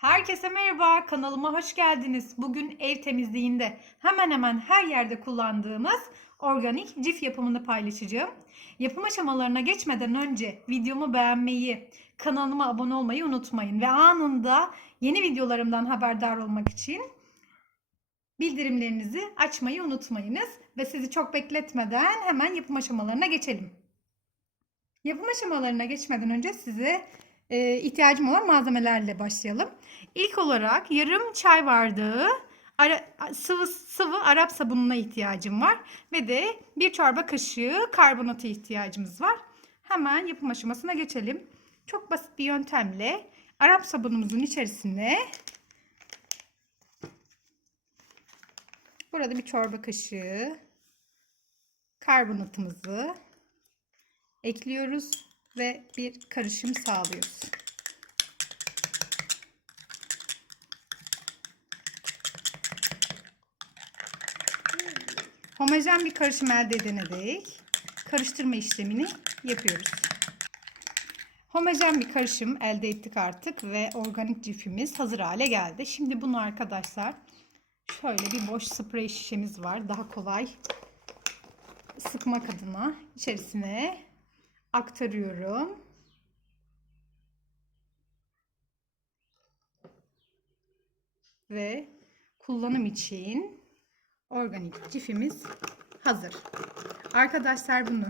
Herkese merhaba, kanalıma hoş geldiniz. Bugün ev temizliğinde hemen hemen her yerde kullandığımız organik cif yapımını paylaşacağım. Yapım aşamalarına geçmeden önce videomu beğenmeyi, kanalıma abone olmayı unutmayın ve anında yeni videolarımdan haberdar olmak için bildirimlerinizi açmayı unutmayınız ve sizi çok bekletmeden hemen yapım aşamalarına geçelim. Yapım aşamalarına geçmeden önce size e, ihtiyacım olan malzemelerle başlayalım. İlk olarak yarım çay bardağı ara, sıvı sıvı Arap sabununa ihtiyacım var ve de bir çorba kaşığı karbonata ihtiyacımız var. Hemen yapım aşamasına geçelim. Çok basit bir yöntemle Arap sabunumuzun içerisine burada bir çorba kaşığı karbonatımızı ekliyoruz ve bir karışım sağlıyoruz. Homojen bir karışım elde edene dek karıştırma işlemini yapıyoruz. Homojen bir karışım elde ettik artık ve organik cifimiz hazır hale geldi. Şimdi bunu arkadaşlar şöyle bir boş sprey şişemiz var. Daha kolay sıkmak adına içerisine aktarıyorum. Ve kullanım için organik cifimiz hazır. Arkadaşlar bunu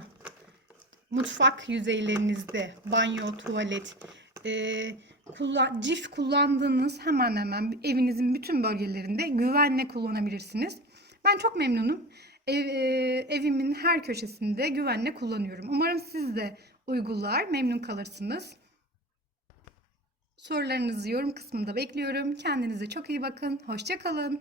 mutfak yüzeylerinizde, banyo, tuvalet, e, kullan, cif kullandığınız hemen hemen evinizin bütün bölgelerinde güvenle kullanabilirsiniz. Ben çok memnunum. Ev, e, evimin her köşesinde güvenle kullanıyorum. Umarım siz de uygular, memnun kalırsınız. Sorularınızı yorum kısmında bekliyorum. Kendinize çok iyi bakın. Hoşça kalın.